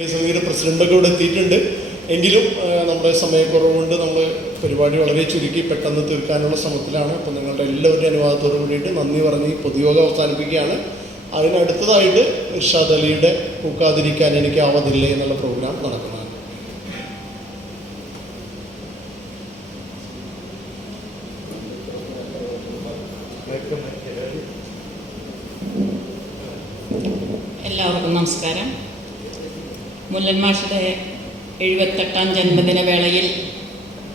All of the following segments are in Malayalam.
സമിതിയുടെ പ്രസിഡന്റൊക്കെ ഇവിടെ എത്തിയിട്ടുണ്ട്. എങ്കിലും നമ്മുടെ സമയക്കുറവുകൊണ്ട് നമ്മൾ പരിപാടി വളരെ ചുരുക്കി പെട്ടെന്ന് തീർക്കാനുള്ള ശ്രമത്തിലാണ്. അപ്പോൾ നിങ്ങളുടെ എല്ലാവരുടെയും അനുവാദത്തോടു കൂടിയിട്ട് നന്ദി പറഞ്ഞ് ഈ പൊതുയോഗം അവസാനിപ്പിക്കുകയാണ്. അതിനടുത്തതായിട്ട് ഇർഷാദ് അലിയുടെ പൂക്കാതിരിക്കാൻ എനിക്ക് ആവതില്ലേ എന്നുള്ള പ്രോഗ്രാം നടക്കുന്നതാണ്. എല്ലാവർക്കും നമസ്കാരം. മുല്ലൻ മാഷിൻ്റെ 78ാം ജന്മദിന വേളയിൽ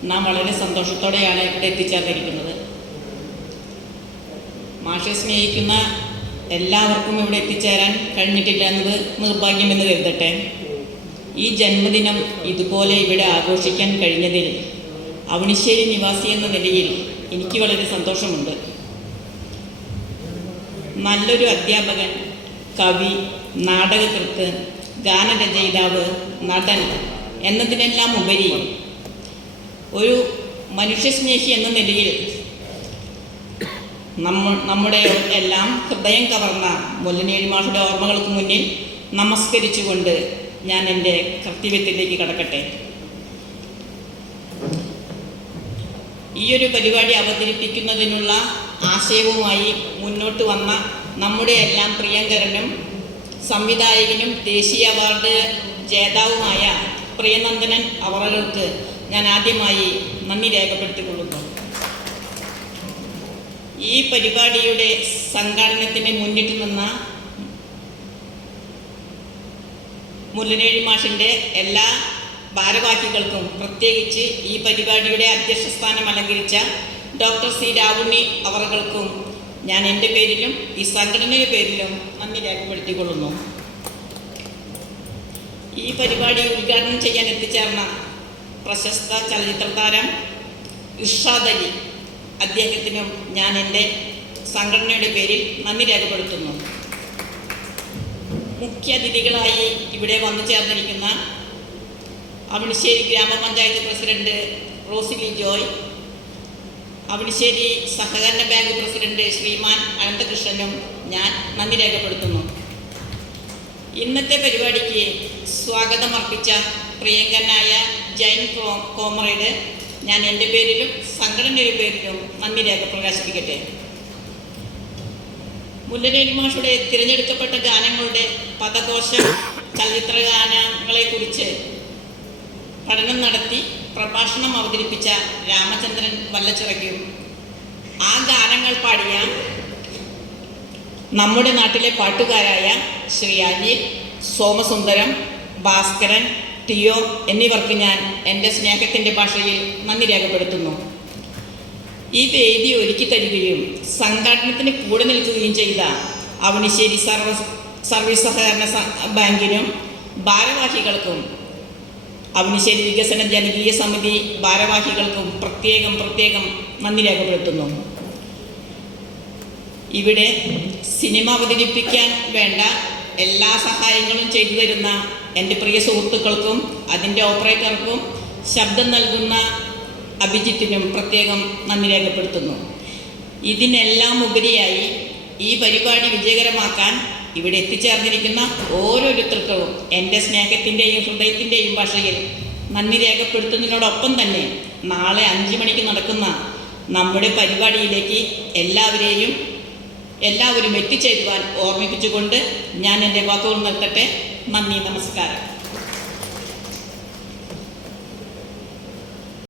നാം വളരെ സന്തോഷത്തോടെയാണ് ഇവിടെ എത്തിച്ചേർന്നിരിക്കുന്നത്. മാഷെ സ്നേഹിക്കുന്ന എല്ലാവർക്കും ഇവിടെ എത്തിച്ചേരാൻ കഴിഞ്ഞിട്ടില്ല എന്നത് നിർഭാഗ്യമെന്ന് കരുതട്ടെ. ഈ ജന്മദിനം ഇതുപോലെ ഇവിടെ ആഘോഷിക്കാൻ കഴിഞ്ഞതിൽ അവണിശ്ശേരി നിവാസി എന്ന നിലയിൽ എനിക്ക് വളരെ സന്തോഷമുണ്ട്. നല്ലൊരു അധ്യാപകൻ, കവി, നാടകകൃത്ത്, ഗാനരചയിതാവ്, നടൻ എന്നതിനെല്ലാം ഉപരി ഒരു മനുഷ്യസ്നേഹി എന്ന നിലയിൽ നമ്മുടെ എല്ലാം ഹൃദയം കവർന്ന മുല്ലനേഴി മാഷുടെ ഓർമ്മകൾക്ക് മുന്നിൽ നമസ്കരിച്ചുകൊണ്ട് ഞാൻ എൻ്റെ കർത്തവ്യത്തിലേക്ക് കടക്കട്ടെ. ഈയൊരു പരിപാടി അവതരിപ്പിക്കുന്നതിനുള്ള ആശയവുമായി മുന്നോട്ട് വന്ന നമ്മുടെ എല്ലാം പ്രിയങ്കരനും സംവിധായകനും ദേശീയ അവാർഡ് ജേതാവുമായ പ്രിയനന്ദനൻ അവറുകൾക്ക് ഞാൻ ആദ്യമായി നന്ദി രേഖപ്പെടുത്തിക്കൊള്ളുന്നു. ഈ പരിപാടിയുടെ സംഘാടനത്തിന് മുന്നിട്ട് നിന്ന മുല്ലനേഴി മാഷിൻ്റെ എല്ലാ ഭാരവാഹികൾക്കും, പ്രത്യേകിച്ച് ഈ പരിപാടിയുടെ അധ്യക്ഷ സ്ഥാനം അലങ്കരിച്ച ഡോക്ടർ സി രാവുണ്ണി അവറുകൾക്കും ഞാൻ എൻ്റെ പേരിലും ഈ സംഘടനയുടെ പേരിലും നന്ദി രേഖപ്പെടുത്തിക്കൊള്ളുന്നു. ഈ പരിപാടി ഉദ്ഘാടനം ചെയ്യാൻ എത്തിച്ചേർന്ന പ്രശസ്ത ചലച്ചിത്ര താരം ഇർഷാദ് അലി, അദ്ദേഹത്തിനും ഞാൻ എൻ്റെ സംഘടനയുടെ പേരിൽ നന്ദി രേഖപ്പെടുത്തുന്നു. മുഖ്യ അതിഥികളായി ഇവിടെ വന്നു ചേർന്നിരിക്കുന്ന അവണിശ്ശേരി ഗ്രാമപഞ്ചായത്ത് പ്രസിഡന്റ് റോസിലി ജോയ്, അവണിശ്ശേരി സഹകരണ ബാങ്ക് പ്രസിഡന്റ് ശ്രീമാൻ അനന്തകൃഷ്ണനും ഞാൻ നന്ദി രേഖപ്പെടുത്തുന്നു. ഇന്നത്തെ പരിപാടിക്ക് സ്വാഗതം അർപ്പിച്ച പ്രിയങ്കരനായ ജൈൻ കോമറേഡ് ഞാൻ എൻ്റെ പേരിലും സംഘടനയുടെ പേരിലും നന്ദി രേഖ പ്രകാശിപ്പിക്കട്ടെ. മുല്ലനേഴി മാഷുടെ തിരഞ്ഞെടുക്കപ്പെട്ട ഗാനങ്ങളുടെ പദകോശം, ചലച്ചിത്ര ഗാനങ്ങളെക്കുറിച്ച് പഠനം നടത്തി പ്രഭാഷണം അവതരിപ്പിച്ച രാമചന്ദ്രൻ വല്ലച്ചിറയ്ക്കും ആ ഗാനങ്ങൾ പാടിയ നമ്മുടെ നാട്ടിലെ പാട്ടുകാരായ ശ്രീ അനിൽ, സോമസുന്ദരം, ഭാസ്കരൻ, ടിയോ എന്നിവർക്ക് ഞാൻ എൻ്റെ സ്നേഹത്തിൻ്റെ ഭാഷയിൽ നന്ദി രേഖപ്പെടുത്തുന്നു. ഈ വേദി ഒരുക്കി തരികയും സംഘാടനത്തിന് കൂടെ നിൽക്കുകയും ചെയ്ത അവണിശ്ശേരി സർവീസ് സഹകരണ ബാങ്കിനും ഭാരവാഹികൾക്കും, അവണിശ്ശേരി വികസന ജനകീയ സമിതി ഭാരവാഹികൾക്കും പ്രത്യേകം നന്ദി രേഖപ്പെടുത്തുന്നു. ഇവിടെ സിനിമ അവതരിപ്പിക്കാൻ വേണ്ട എല്ലാ സഹായങ്ങളും ചെയ്തു തരുന്ന എൻ്റെ പ്രിയ സുഹൃത്തുക്കൾക്കും അതിൻ്റെ ഓപ്പറേറ്റർക്കും ശബ്ദം നൽകുന്ന അഭിജിത്തിനും പ്രത്യേകം നന്ദി രേഖപ്പെടുത്തുന്നു. ഇതിനെല്ലാം ഉപരിയായി ഈ പരിപാടി വിജയകരമാക്കാൻ ഇവിടെ എത്തിച്ചേർന്നിരിക്കുന്ന ഓരോരുത്തർക്കും എൻ്റെ സ്നേഹത്തിൻ്റെയും ഹൃദയത്തിൻ്റെയും ഭാഷയിൽ നന്ദി രേഖപ്പെടുത്തുന്നതിനോടൊപ്പം തന്നെ നാളെ 5 മണിക്ക് നടക്കുന്ന നമ്മുടെ പരിപാടിയിലേക്ക് എല്ലാവരും എത്തിച്ചേരുവാൻ ഓർമ്മിപ്പിച്ചുകൊണ്ട് ഞാൻ എൻ്റെ വാക്കുകൾ നിർത്തട്ടെ. നന്ദി, നമസ്കാരം.